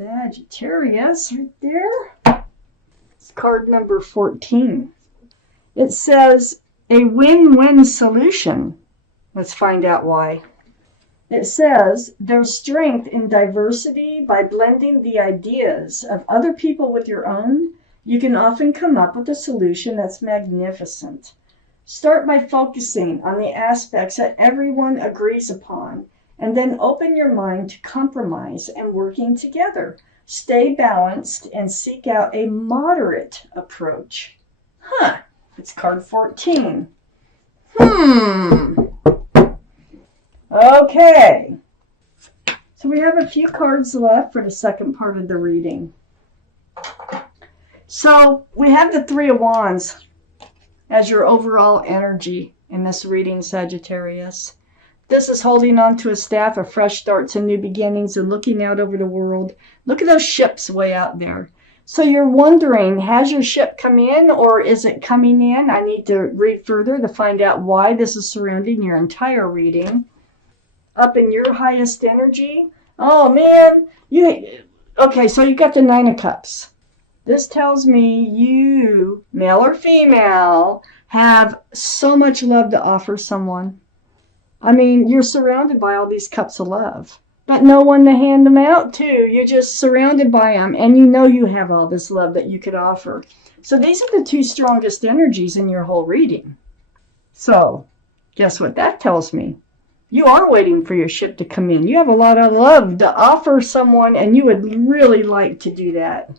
Sagittarius right there. It's card number 14. It says a win-win solution. Let's find out why. It says there's strength in diversity. By blending the ideas of other people with your own, you can often come up with a solution that's magnificent. Start by focusing on the aspects that everyone agrees upon, and then open your mind to compromise and working together. Stay balanced and seek out a moderate approach. It's card 14. Okay. So we have a few cards left for the second part of the reading. So we have the Three of Wands as your overall energy in this reading, Sagittarius. This is holding on to a staff of fresh starts and new beginnings and looking out over the world. Look at those ships way out there. So you're wondering, has your ship come in or is it coming in? I need to read further to find out why this is surrounding your entire reading. Up in your highest energy. Oh man, okay, so you got the Nine of Cups. This tells me you, male or female, have so much love to offer someone. I mean, you're surrounded by all these cups of love, but no one to hand them out to. You're just surrounded by them, and you know you have all this love that you could offer. So these are the two strongest energies in your whole reading. So guess what that tells me? You are waiting for your ship to come in. You have a lot of love to offer someone, and you would really like to do that.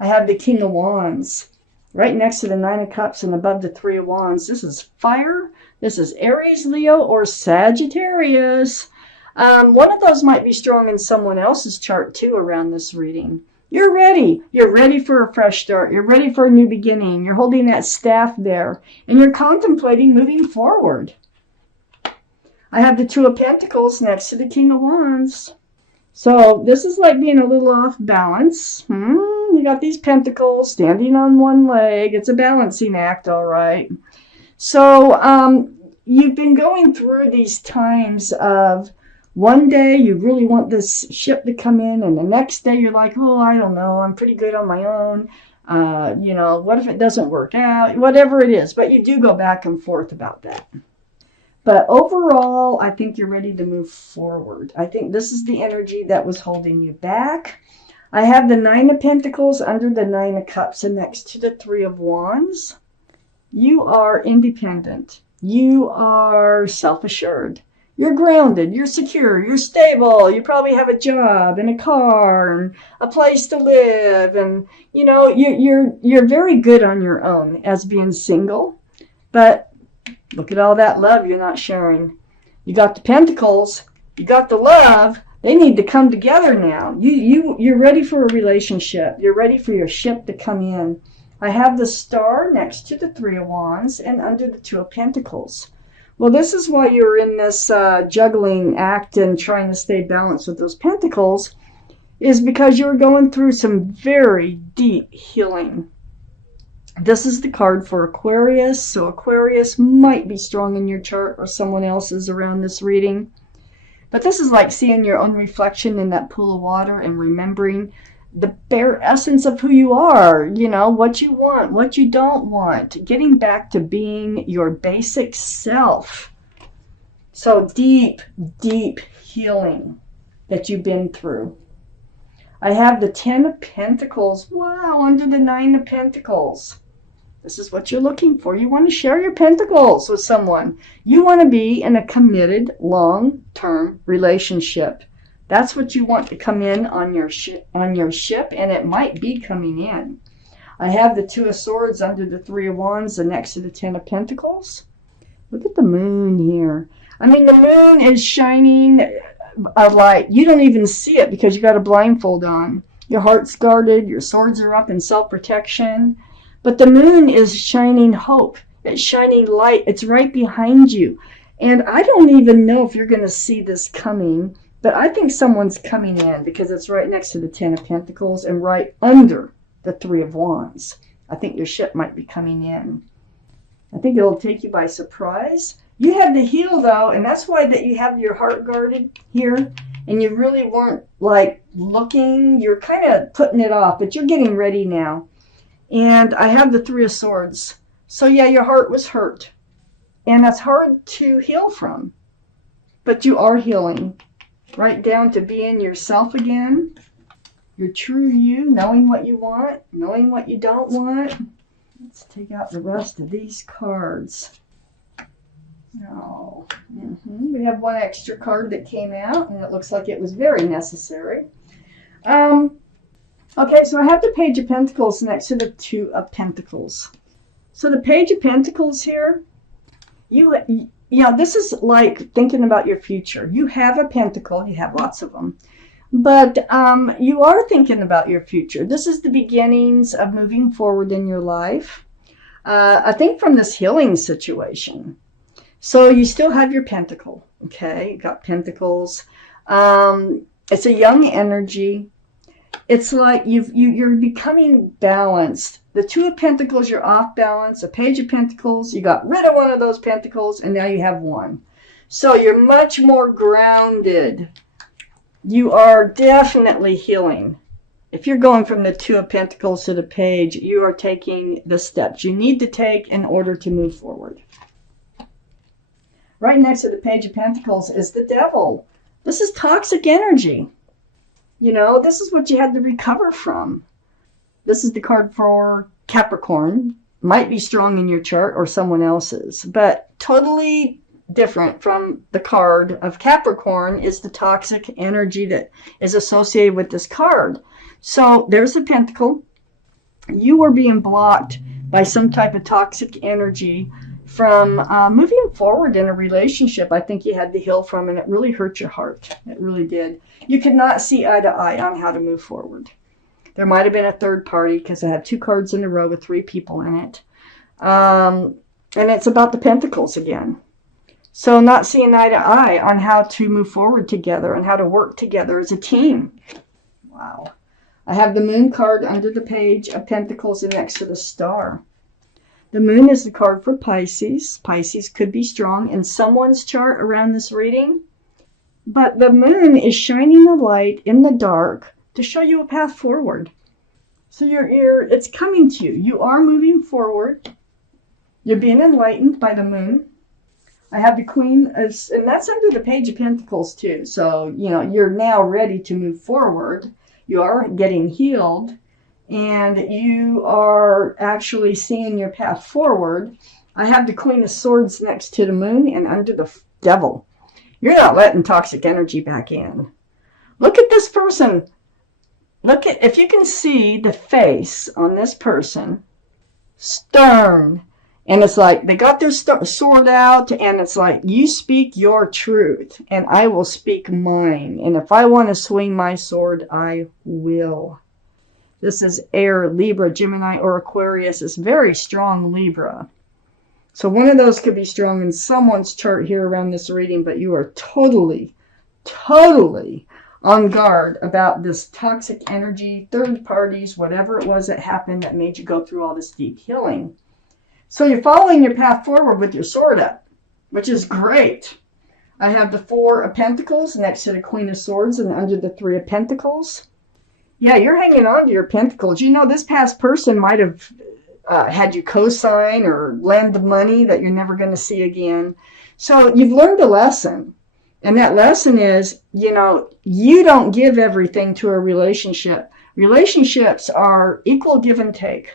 I have the King of Wands right next to the Nine of Cups and above the Three of Wands. This is fire. This is Aries, Leo, or Sagittarius. One of those might be strong in someone else's chart too around this reading. You're ready. You're ready for a fresh start. You're ready for a new beginning. You're holding that staff there, and you're contemplating moving forward. I have the Two of Pentacles next to the King of Wands. So this is like being a little off balance. You got these pentacles standing on one leg. It's a balancing act, all right. So you've been going through these times of one day you really want this ship to come in, and the next day you're like, oh, I don't know, I'm pretty good on my own. What if it doesn't work out? Whatever it is. But you do go back and forth about that. But overall, I think you're ready to move forward. I think this is the energy that was holding you back. I have the Nine of Pentacles under the Nine of Cups and next to the Three of Wands. You are independent. You are self-assured. You're grounded. You're secure. You're stable. You probably have a job and a car and a place to live. And, you're very good on your own as being single. But look at all that love you're not sharing. You got the Pentacles. You got the love. They need to come together now. You're ready for a relationship. You're ready for your ship to come in. I have the Star next to the Three of Wands and under the Two of Pentacles. Well, this is why you're in this juggling act and trying to stay balanced with those Pentacles, is because you're going through some very deep healing. This is the card for Aquarius, so Aquarius might be strong in your chart or someone else's around this reading. But this is like seeing your own reflection in that pool of water and remembering the bare essence of who you are, what you want, what you don't want, getting back to being your basic self. So deep, deep healing that you've been through. I have the Ten of Pentacles. Wow, under the Nine of Pentacles. This is what you're looking for. You want to share your pentacles with someone. You want to be in a committed, long-term relationship. That's what you want to come in on your ship, and it might be coming in. I have the Two of Swords under the Three of Wands and next to the Ten of Pentacles. Look at the moon here. I mean, the moon is shining a light. You don't even see it because you got a blindfold on. Your heart's guarded. Your swords are up in self-protection. But the moon is shining hope. It's shining light. It's right behind you. And I don't even know if you're going to see this coming, but I think someone's coming in because it's right next to the Ten of Pentacles and right under the Three of Wands. I think your ship might be coming in. I think it'll take you by surprise. You had to heal, though, and that's why that you have your heart guarded here, and you really weren't, like, looking. You're kind of putting it off, but you're getting ready now. And I have the Three of Swords. So, yeah, your heart was hurt, and that's hard to heal from, but you are healing. Right down to being yourself again, your true you, knowing what you want, knowing what you don't want. Let's take out the rest of these cards. Oh, we have one extra card that came out, and it looks like it was very necessary. Okay, so I have the Page of Pentacles next to the Two of Pentacles. So the Page of Pentacles here, you know, this is like thinking about your future. You have a pentacle, you have lots of them, but you are thinking about your future. This is the beginnings of moving forward in your life. I think from this healing situation. So you still have your pentacle, okay? You got pentacles. It's a young energy. It's like you're becoming balanced. The Two of Pentacles, you're off balance. A Page of Pentacles, you got rid of one of those pentacles, and now you have one. So you're much more grounded. You are definitely healing. If you're going from the Two of Pentacles to the Page, you are taking the steps you need to take in order to move forward. Right next to the Page of Pentacles is the Devil. This is toxic energy. You know, this is what you had to recover from. This is the card for Capricorn. Might be strong in your chart or someone else's, but totally different from the card of Capricorn is the toxic energy that is associated with this card. So there's the pentacle. You were being blocked by some type of toxic energy from moving forward in a relationship. I think you had to heal from, and it really hurt your heart. It really did. You could not see eye to eye on how to move forward. There might have been a third party because I have two cards in a row with three people in it. And it's about the pentacles again. So not seeing eye to eye on how to move forward together and how to work together as a team. Wow. I have the Moon card under the Page of Pentacles and next to the Star. The Moon is the card for Pisces. Pisces could be strong in someone's chart around this reading. But the Moon is shining a light in the dark to show you a path forward. So it's coming to you. You are moving forward. You're being enlightened by the Moon. I have the Queen, and that's under the Page of Pentacles too. So, you know, you're now ready to move forward. You are getting healed. And you are actually seeing your path forward. I have the Queen of Swords next to the Moon and under the Devil. You're not letting toxic energy back in. Look at this person. Look at, if you can see the face on this person, stern. And it's like they got their sword out, and it's like, you speak your truth, and I will speak mine. And if I want to swing my sword, I will. This is Air, Libra, Gemini, or Aquarius. It's very strong Libra. So one of those could be strong in someone's chart here around this reading, but you are totally, totally on guard about this toxic energy, third parties, whatever it was that happened that made you go through all this deep healing. So you're following your path forward with your sword up, which is great. I have the Four of Pentacles next to the Queen of Swords and under the Three of Pentacles. Yeah, you're hanging on to your pentacles. You know, this past person might have had you co-sign or lend the money that you're never going to see again. So you've learned a lesson. And that lesson is, you know, you don't give everything to a relationship. Relationships are equal give and take.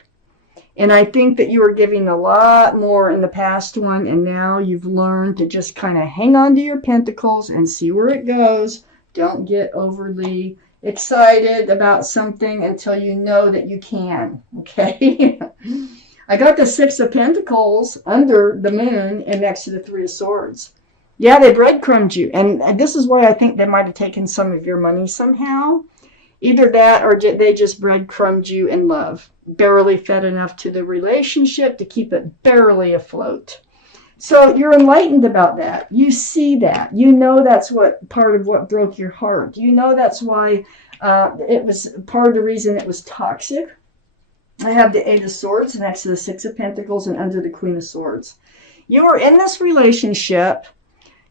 And I think that you were giving a lot more in the past one, and now you've learned to just kind of hang on to your pentacles and see where it goes. Don't get overly excited about something until you know that you can, okay? I got the Six of Pentacles under the Moon and next to the Three of Swords. Yeah, they breadcrumbed you, and this is why I think they might have taken some of your money somehow. Either that or they just breadcrumbed you in love. Barely fed enough to the relationship to keep it barely afloat. So you're enlightened about that. You see that. You know that's what part of what broke your heart. You know that's why it was part of the reason it was toxic. I have the Eight of Swords next to the Six of Pentacles and under the Queen of Swords. You were in this relationship.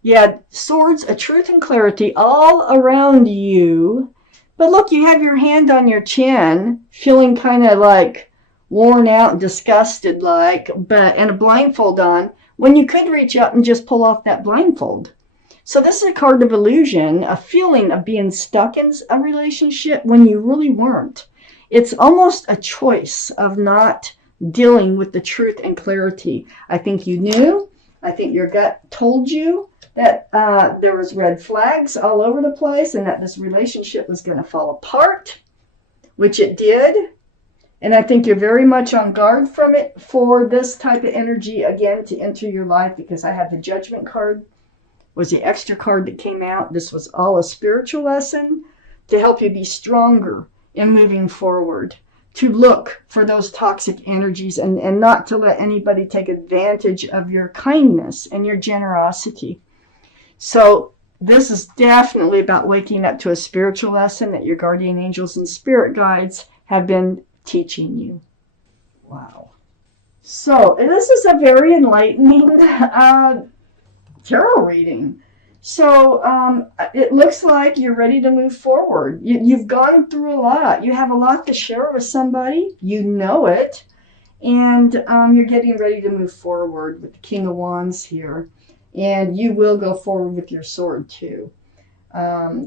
You had swords, a truth and clarity all around you. But look, you have your hand on your chin, feeling kind of like worn out and disgusted, and a blindfold on, when you could reach out and just pull off that blindfold. So this is a card of illusion, a feeling of being stuck in a relationship when you really weren't. It's almost a choice of not dealing with the truth and clarity. I think you knew. I think your gut told you that there was red flags all over the place and that this relationship was going to fall apart, which it did. And I think you're very much on guard from it for this type of energy again to enter your life, because I have the Judgment card, was the extra card that came out. This was all a spiritual lesson to help you be stronger in moving forward, to look for those toxic energies and not to let anybody take advantage of your kindness and your generosity. So this is definitely about waking up to a spiritual lesson that your guardian angels and spirit guides have been teaching you. Wow. So this is a very enlightening tarot reading. So it looks like you're ready to move forward. You've gone through a lot. You have a lot to share with somebody. You know it. And you're getting ready to move forward with the King of Wands here. And you will go forward with your sword too.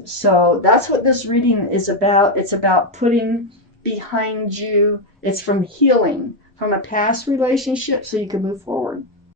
So that's what this reading is about. It's about putting behind you. It's from healing from a past relationship so you can move forward.